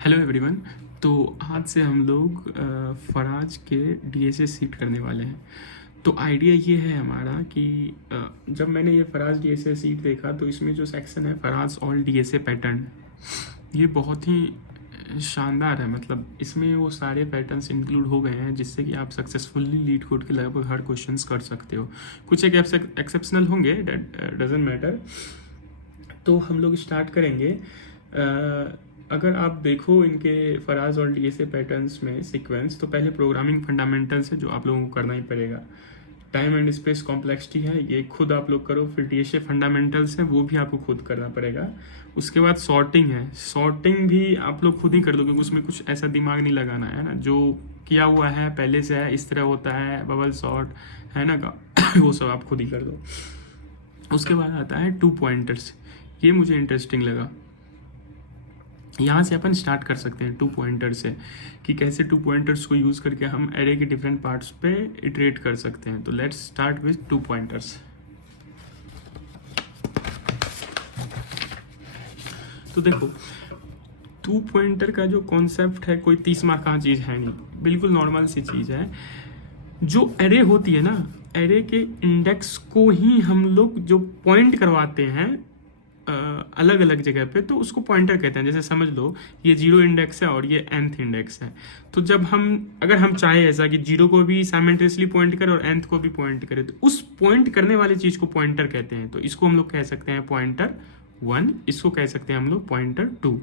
Hello everyone. तो आज से हम लोग फराज के डीएसए सीट करने वाले हैं। तो आइडिया ये है हमारा कि जब मैंने ये फराज डीएसए सीट देखा तो इसमें जो सेक्शन है फराज ऑल डीएसए पैटर्न, ये बहुत ही शानदार है। मतलब इसमें वो सारे पैटर्न्स इंक्लूड हो गए हैं जिससे कि आप सक्सेसफुली लीड कोड के लगभग हर क्वेश्चंस कर सकते हो। कुछ एक एक्सेप्शनल होंगे, दैट डजंट मैटर। तो हम लोग स्टार्ट करेंगे। अगर आप देखो इनके फराज और डीएसए पैटर्न्स में सीक्वेंस, तो पहले प्रोग्रामिंग फंडामेंटल्स है जो आप लोगों को करना ही पड़ेगा। टाइम एंड स्पेस कॉम्प्लेक्सिटी है, ये खुद आप लोग करो। फिर डीएसए फंडामेंटल्स है, वो भी आपको खुद करना पड़ेगा। उसके बाद सॉर्टिंग है, सॉर्टिंग भी आप लोग खुद ही कर दो क्योंकि उसमें कुछ ऐसा दिमाग नहीं लगाना है ना, जो किया हुआ है पहले से है, इस तरह होता है, बबल सॉर्ट है ना का वो सब आप खुद ही कर दो। उसके बाद आता है 2 पॉइंटर्स। ये मुझे इंटरेस्टिंग लगा। यहाँ से अपन स्टार्ट कर सकते हैं 2 पॉइंटर से, कि कैसे 2 पॉइंटर्स को यूज़ करके हम एरे के डिफरेंट पार्ट्स पे इटरेट कर सकते हैं। तो लेट्स स्टार्ट विथ 2 पॉइंटर्स। तो देखो 2 पॉइंटर का जो कॉन्सेप्ट है कोई 30 मार्क का चीज़ है नहीं, बिल्कुल नॉर्मल सी चीज़ है। जो एरे होती है ना, एरे के इंडेक्स को ही हम लोग जो पॉइंट करवाते हैं अलग अलग जगह पे, तो उसको पॉइंटर कहते हैं। जैसे समझ लो ये 0 इंडेक्स है और ये nth इंडेक्स है। तो जब अगर हम चाहे ऐसा कि 0 को भी साइमल्टेनियसली पॉइंट करें और nth को भी पॉइंट करें, तो उस पॉइंट करने वाली चीज़ को पॉइंटर कहते हैं। तो इसको हम लोग कह सकते हैं पॉइंटर 1, इसको कह सकते हैं हम लोग पॉइंटर 2।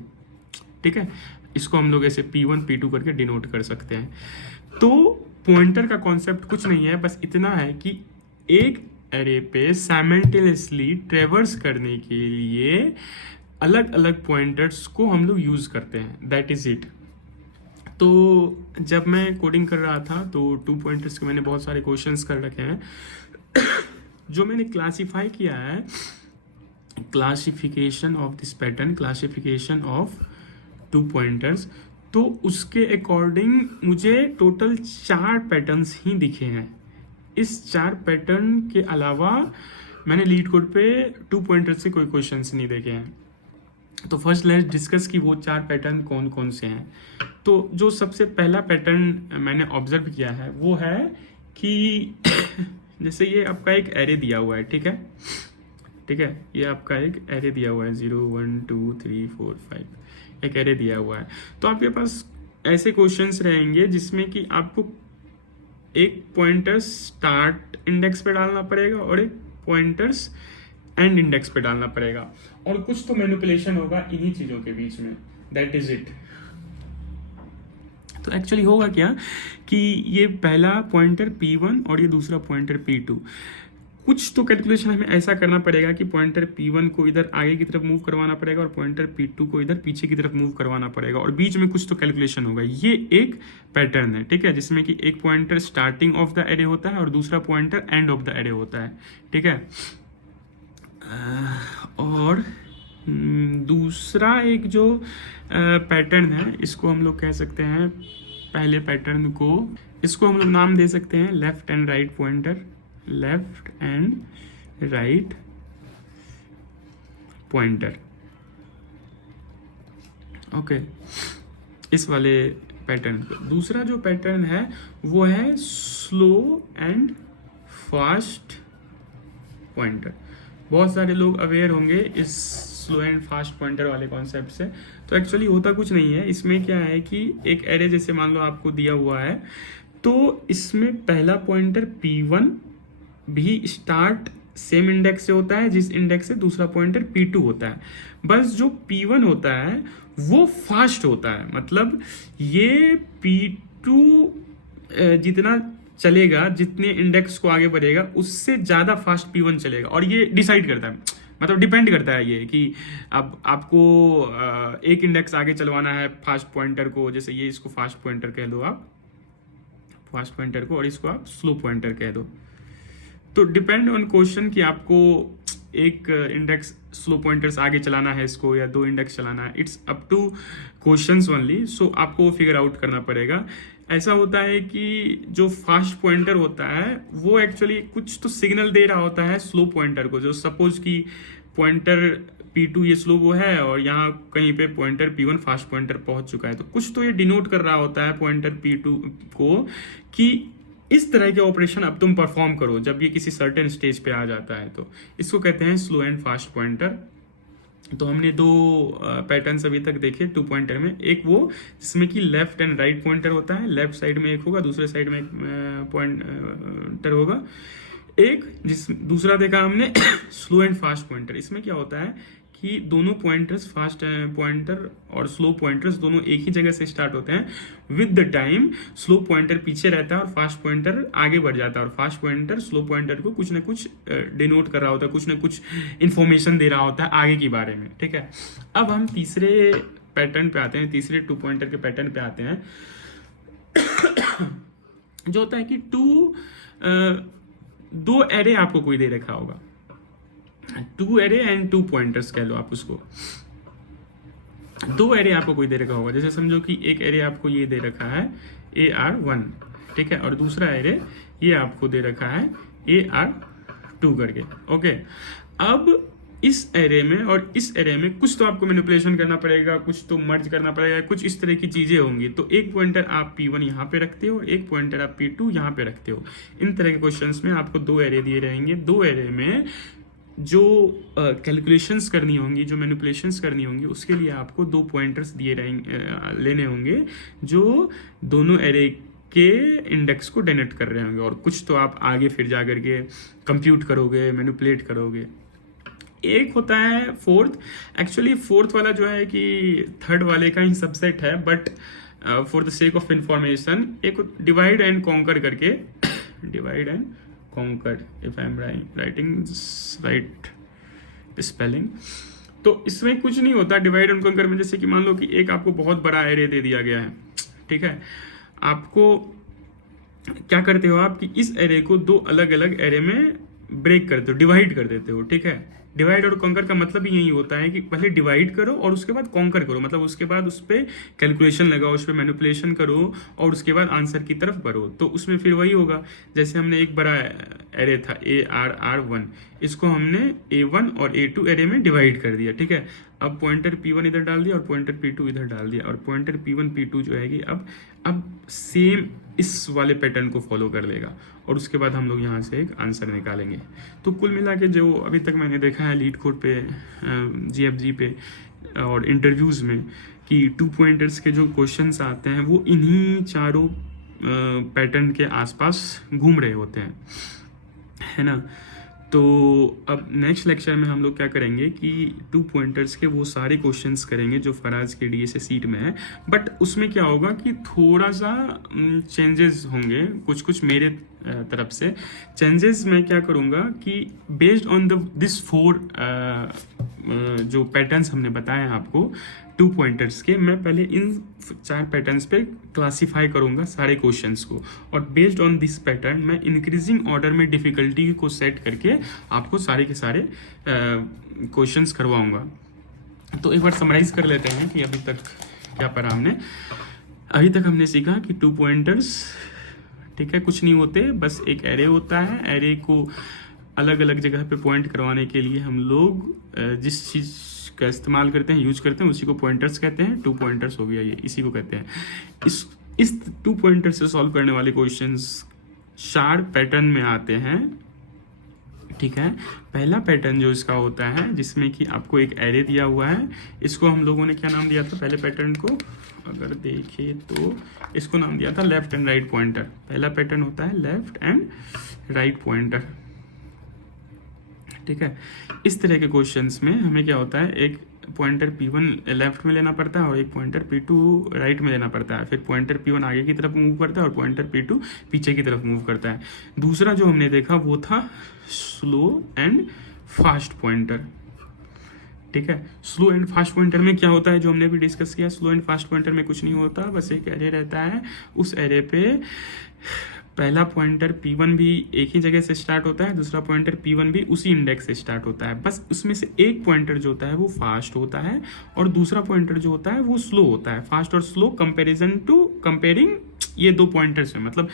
ठीक है, इसको हम लोग ऐसे P1 P2 करके डिनोट कर सकते हैं। तो पॉइंटर का कॉन्सेप्ट कुछ नहीं है, बस इतना है कि एक एरे पे साइमल्टेनियसली ट्रेवर्स करने के लिए अलग अलग पॉइंटर्स को हम लोग यूज़ करते हैं, दैट इज़ इट। तो जब मैं कोडिंग कर रहा था तो 2 पॉइंटर्स के मैंने बहुत सारे क्वेश्चंस कर रखे हैं। जो मैंने क्लासीफाई किया है, classification of this pattern, classification of 2 pointers, तो उसके अकॉर्डिंग मुझे टोटल 4 पैटर्न्स ही दिखे हैं। इस 4 पैटर्न के अलावा मैंने लीड कोड पे 2 पॉइंटर से कोई क्वेश्चंस नहीं देखे हैं। तो फर्स्ट लेट्स डिस्कस कि वो 4 पैटर्न कौन कौन से हैं। तो जो सबसे पहला पैटर्न मैंने ऑब्जर्व किया है वो है कि जैसे ये आपका एक एरे दिया हुआ है, ठीक है, ये आपका एक एरे दिया हुआ है 0 1 2 3 4 5, एक एरे दिया हुआ है। तो आपके पास ऐसे क्वेश्चंस रहेंगे जिसमें कि आपको एक पॉइंटर स्टार्ट इंडेक्स पे डालना पड़ेगा और एक पॉइंटर्स एंड इंडेक्स पे डालना पड़ेगा, और कुछ तो मैनिपुलेशन होगा इन्हीं चीज़ों के बीच में, दैट इज इट। तो एक्चुअली होगा क्या कि ये पहला पॉइंटर P1 और ये दूसरा पॉइंटर P2, कुछ तो कैलकुलेशन हमें ऐसा करना पड़ेगा कि पॉइंटर P1 को इधर आगे की तरफ मूव करवाना पड़ेगा और पॉइंटर P2 को इधर पीछे की तरफ मूव करवाना पड़ेगा, और बीच में कुछ तो कैलकुलेशन होगा। ये एक पैटर्न है, ठीक है, जिसमें कि एक pointer starting of the array होता है और दूसरा pointer end of the array होता है, ठीक है। और दूसरा एक जो पैटर्न है, इसको हम लोग कह सकते हैं, पहले पैटर्न को इसको हम लोग नाम दे सकते हैं left and write pointer, left and write pointer. Okay, इस वाले पैटर्न को। दूसरा जो पैटर्न है वो है स्लो एंड फास्ट पॉइंटर। बहुत सारे लोग अवेयर होंगे इस स्लो एंड फास्ट पॉइंटर वाले कॉन्सेप्ट से। तो एक्चुअली होता कुछ नहीं है, इसमें क्या है कि एक एरे जैसे मान लो आपको दिया हुआ है, तो इसमें पहला पॉइंटर P1 भी स्टार्ट सेम इंडेक्स से होता है जिस इंडेक्स से दूसरा पॉइंटर P2 होता है। बस जो P1 होता है वो फास्ट होता है, मतलब ये P2 जितना चलेगा, जितने इंडेक्स को आगे बढ़ेगा उससे ज़्यादा फास्ट P1 चलेगा, और ये डिसाइड करता है, मतलब डिपेंड करता है ये कि अब आपको एक इंडेक्स आगे चलवाना है फास्ट पॉइंटर को, जैसे ये इसको फास्ट पॉइंटर कह दो आप, फास्ट पॉइंटर को, और इसको आप स्लो पॉइंटर कह दो। तो डिपेंड ऑन क्वेश्चन कि आपको एक इंडेक्स स्लो पॉइंटर्स आगे चलाना है इसको या 2 इंडेक्स चलाना है, it's up to questions only. So आपको फिगर आउट करना पड़ेगा। ऐसा होता है कि जो फास्ट पॉइंटर होता है वो एक्चुअली कुछ तो सिग्नल दे रहा होता है स्लो पॉइंटर को। जो सपोज कि पॉइंटर P2 ये स्लो वो है और यहाँ कहीं पे पॉइंटर P1 फास्ट पॉइंटर पहुंच चुका है। तो कुछ तो ये डिनोट कर रहा होता है पॉइंटर P2 को कि इस तरह के ऑपरेशन अब तुम परफॉर्म करो जब ये किसी सर्टेन स्टेज पे आ जाता है। तो इसको कहते हैं स्लो एंड फास्ट पॉइंटर। तो हमने दो पैटर्न्स अभी तक देखे 2 पॉइंटर में, एक वो जिसमें कि लेफ्ट एंड राइट पॉइंटर होता है, लेफ्ट साइड में एक होगा, दूसरे साइड में एक पॉइंटर होगा। एक दूसरा देखा हमने स्लो एंड फास्ट पॉइंटर। इसमें क्या होता है कि दोनों पॉइंटर्स, फास्ट पॉइंटर और स्लो पॉइंटर्स, दोनों एक ही जगह से स्टार्ट होते हैं। With the time slow pointer पीछे रहता है और फास्ट पॉइंटर आगे बढ़ जाता है, और फास्ट पॉइंटर स्लो पॉइंटर को कुछ ना कुछ डिनोट कर रहा होता है, कुछ ना कुछ इंफॉर्मेशन दे रहा होता है आगे के बारे में। ठीक है, अब हम तीसरे पैटर्न पे आते हैं, तीसरे 2 पॉइंटर के पैटर्न पे आते हैं जो होता है कि दो एरे आपको कोई दे रखा होगा, 2 एरे एंड 2 पॉइंटर्स कह लो आप उसको। 2 एरे आपको कोई दे रखा होगा, जैसे समझो कि एक एरे आपको ये दे रखा है AR1, ठीक है, और दूसरा एरे ये आपको दे रखा है AR2 करके। ओके, अब इस एरे में और इस एरे में कुछ तो आपको मैनिपुलेशन करना पड़ेगा, कुछ तो मर्ज करना पड़ेगा, कुछ इस तरह की चीजें होंगी। तो एक पॉइंटर आप P1 यहाँ पे रखते हो, एक पॉइंटर आप P2 यहाँ पे रखते हो। इन तरह के क्वेश्चंस में आपको 2 एरे दिए रहेंगे। 2 एरे में जो कैलकुलेशंस करनी होंगी, जो मैनिपुलेशंस करनी होंगी, उसके लिए आपको 2 पॉइंटर्स दिए रहेंगे, लेने होंगे जो दोनों एरे के इंडेक्स को डेनोट कर रहे होंगे, और कुछ तो आप आगे फिर जा करके कंप्यूट करोगे, मैनिपुलेट करोगे। एक होता है फोर्थ, एक्चुअली फोर्थ वाला जो है कि थर्ड वाले का ही सबसेट है, but for the sake of information एक डिवाइड एंड कॉन्कर करके divide and conquer, if I am writing right spelling. तो इसमें कुछ नहीं होता डिवाइड एंड कॉन्कर में, जैसे कि मान लो कि एक आपको बहुत बड़ा एरे दे दिया गया है, ठीक है, आपको क्या करते हो आप कि इस एरे को 2 अलग अलग एरे में ब्रेक करते हो, डिवाइड कर देते हो। ठीक है, डिवाइड और कॉन्कर का मतलब ही यही होता है कि पहले डिवाइड करो और उसके बाद कॉन्कर करो, मतलब उसके बाद उस पर कैलकुलेशन लगाओ, उस पर मैनिपुलेशन करो और उसके बाद आंसर की तरफ बढ़ो। तो उसमें फिर वही होगा, जैसे हमने एक बड़ा एरे था AR1, इसको हमने A1 और A2 एरे में डिवाइड कर दिया। ठीक है, अब पॉइंटर P1 इधर डाल दिया और पॉइंटर P2 इधर डाल दिया, और पॉइंटर P1 P2 जो है कि अब सेम इस वाले पैटर्न को फॉलो कर लेगा, और उसके बाद हम लोग यहाँ से एक आंसर निकालेंगे। तो कुल मिला के जो अभी तक मैंने देखा है लीड कोड पे, GFG पे और इंटरव्यूज़ में, कि 2 पॉइंटर्स के जो क्वेश्चंस आते हैं वो इन्हीं चारों पैटर्न के आसपास घूम रहे होते हैं, है ना। तो अब नेक्स्ट लेक्चर में हम लोग क्या करेंगे कि 2 पॉइंटर्स के वो सारे क्वेश्चंस करेंगे जो फराज के DSA सीट में है, बट उसमें क्या होगा कि थोड़ा सा चेंजेस होंगे, कुछ मेरे तरफ से चेंजेस मैं क्या करूँगा कि बेस्ड ऑन दिस 4 जो पैटर्न्स हमने बताए आपको 2 पॉइंटर्स के, मैं पहले इन 4 पैटर्न्स पे क्लासीफाई करूंगा सारे क्वेश्चंस को, और बेस्ड ऑन दिस पैटर्न मैं इंक्रीजिंग ऑर्डर में डिफिकल्टी को सेट करके आपको सारे के सारे क्वेश्चंस करवाऊंगा। तो एक बार समराइज कर लेते हैं कि अभी तक क्या पढ़ा हमने। अभी तक हमने सीखा कि 2 पॉइंटर्स, ठीक है, कुछ नहीं होते, बस एक एरे होता है। एरे को अलग अलग जगह पे पॉइंट करवाने के लिए हम लोग जिस चीज़ का इस्तेमाल करते हैं, यूज करते हैं, उसी को पॉइंटर्स कहते हैं। 2 पॉइंटर्स हो गया, ये इसी को कहते हैं। इस 2 पॉइंटर से सॉल्व करने वाले क्वेश्चंस 4 पैटर्न में आते हैं। ठीक है, पहला पैटर्न जो इसका होता है जिसमें कि आपको एक एरे दिया हुआ है, इसको हम लोगों ने क्या नाम दिया था पहले पैटर्न को, अगर देखें तो इसको नाम दिया था लेफ्ट एंड राइट पॉइंटर। पहला पैटर्न होता है लेफ्ट एंड राइट पॉइंटर। ठीक है, इस तरह के क्वेश्चंस में हमें क्या होता है, एक पॉइंटर P1 लेफ्ट में लेना पड़ता है और एक पॉइंटर P2 राइट में लेना पड़ता है। फिर पॉइंटर P1 आगे की तरफ मूव करता है और पॉइंटर P2 पीछे की तरफ मूव करता है। दूसरा जो हमने देखा वो था स्लो एंड फास्ट पॉइंटर। ठीक है, स्लो एंड फास्ट पॉइंटर में क्या होता है, जो हमने भी डिस्कस किया, स्लो एंड फास्ट पॉइंटर में कुछ नहीं होता, बस एक एरे रहता है। उस एरे पे पहला पॉइंटर P1 भी एक ही जगह से स्टार्ट होता है, दूसरा पॉइंटर P1 भी उसी इंडेक्स से स्टार्ट होता है। बस उसमें से एक पॉइंटर जो होता है वो फास्ट होता है और दूसरा पॉइंटर जो होता है वो स्लो होता है। फास्ट और स्लो कंपेरिजन टू कंपेयरिंग ये 2 पॉइंटर्स में, मतलब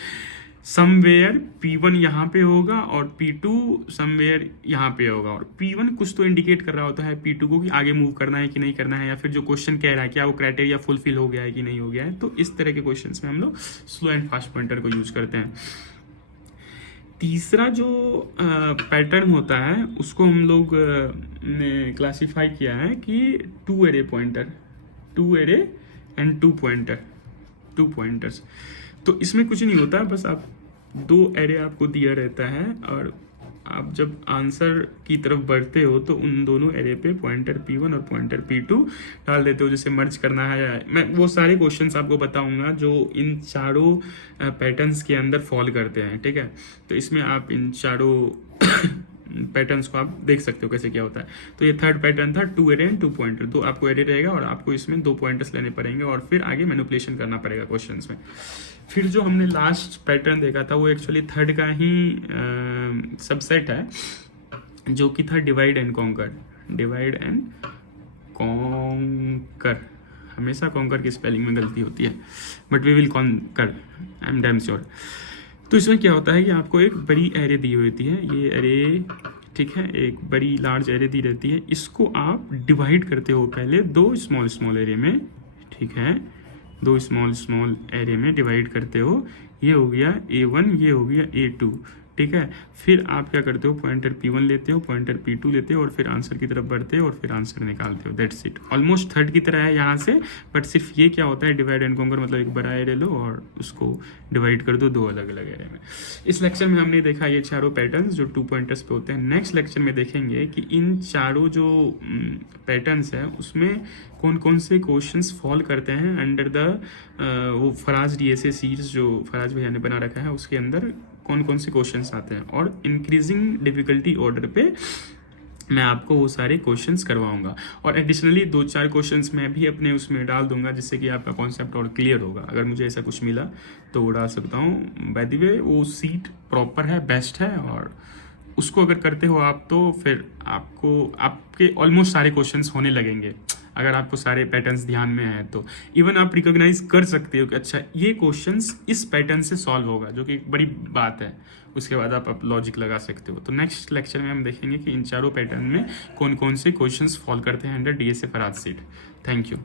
समवेयर P1 यहाँ पे होगा और P2 समवेयर यहाँ पे होगा, और P1 कुछ तो इंडिकेट कर रहा होता है P2 को कि आगे मूव करना है कि नहीं करना है, या फिर जो क्वेश्चन कह रहा है क्या वो क्राइटेरिया फुलफिल हो गया है कि नहीं हो गया है। तो इस तरह के क्वेश्चंस में हम लोग स्लो एंड फास्ट पॉइंटर को यूज करते हैं। तीसरा जो पैटर्न होता है उसको हम लोग ने क्लासीफाई किया है कि two array pointer, two array and two pointer, two pointers. तो इसमें कुछ नहीं होता, बस आप दो एरे आपको दिया रहता है और आप जब आंसर की तरफ बढ़ते हो तो उन दोनों एरे पे पॉइंटर P1 और पॉइंटर P2 डाल देते हो। जैसे मर्ज करना है, मैं वो सारे क्वेश्चंस आपको बताऊंगा जो इन चारों पैटर्न्स के अंदर फॉल करते हैं, ठीक है। तो इसमें आप इन चारों पैटर्न्स को आप देख सकते हो कैसे क्या होता है। तो ये थर्ड पैटर्न था two array and two pointer. तो आपको एरे रहेगा और आपको इसमें दो पॉइंटर्स लेने पड़ेंगे और फिर आगे मैनिपुलेशन करना पड़ेगा क्वेश्चंस में। फिर जो हमने लास्ट पैटर्न देखा था वो एक्चुअली थर्ड का ही सबसेट है, जो कि था divide and conquer. Divide and conquer, हमेशा कॉन्कर की स्पेलिंग में गलती होती है, but we will conquer, I am damn sure. तो इसमें क्या होता है कि आपको एक बड़ी एरे दी होती है, ये एरे, ठीक है, एक बड़ी लार्ज एरे दी रहती है। इसको आप डिवाइड करते हो पहले दो स्मॉल स्मॉल एरे में, ठीक है, दो स्मॉल स्मॉल एरे में डिवाइड करते हो। ये हो गया A1, ये हो गया A2, ठीक है। फिर आप क्या करते हो, पॉइंटर P1 लेते हो, पॉइंटर P2 लेते हो और फिर आंसर की तरफ बढ़ते हो और फिर आंसर निकालते हो। That's it. ऑलमोस्ट थर्ड की तरह है यहाँ से, बट सिर्फ ये क्या होता है, डिवाइड एंड कॉन्कर, मतलब एक बड़ा एरे लो और उसको डिवाइड कर दो दो अलग अलग एरे में। इस लेक्चर में हमने देखा ये चारों पैटर्न्स जो टू पॉइंटर्स पे होते हैं। नेक्स्ट लेक्चर में देखेंगे कि इन चारों जो पैटर्न्स है उसमें कौन कौन से क्वेश्चंस फॉल करते हैं अंडर द वो फराज DSA सीरीज जो फराज भैया ने बना रखा है, उसके अंदर कौन कौन से क्वेश्चंस आते हैं। और इंक्रीजिंग डिफिकल्टी ऑर्डर पे मैं आपको वो सारे क्वेश्चंस करवाऊंगा, और एडिशनली दो चार क्वेश्चंस मैं भी अपने उसमें डाल दूंगा जिससे कि आपका कॉन्सेप्ट और क्लियर होगा। अगर मुझे ऐसा कुछ मिला तो वो डाल सकता हूँ। बाय द वे वो सीट प्रॉपर है, बेस्ट है, और उसको अगर करते हो आप तो फिर आपको आपके ऑलमोस्ट सारे क्वेश्चंस होने लगेंगे। अगर आपको सारे पैटर्न्स ध्यान में आए तो इवन आप रिकॉग्नाइज कर सकते हो कि अच्छा ये क्वेश्चंस इस पैटर्न से सॉल्व होगा, जो कि एक बड़ी बात है। उसके बाद आप लॉजिक लगा सकते हो। तो नेक्स्ट लेक्चर में हम देखेंगे कि इन चारों पैटर्न में कौन कौन से क्वेश्चंस फॉल करते हैं under DSA Fraz sheet. Thank you.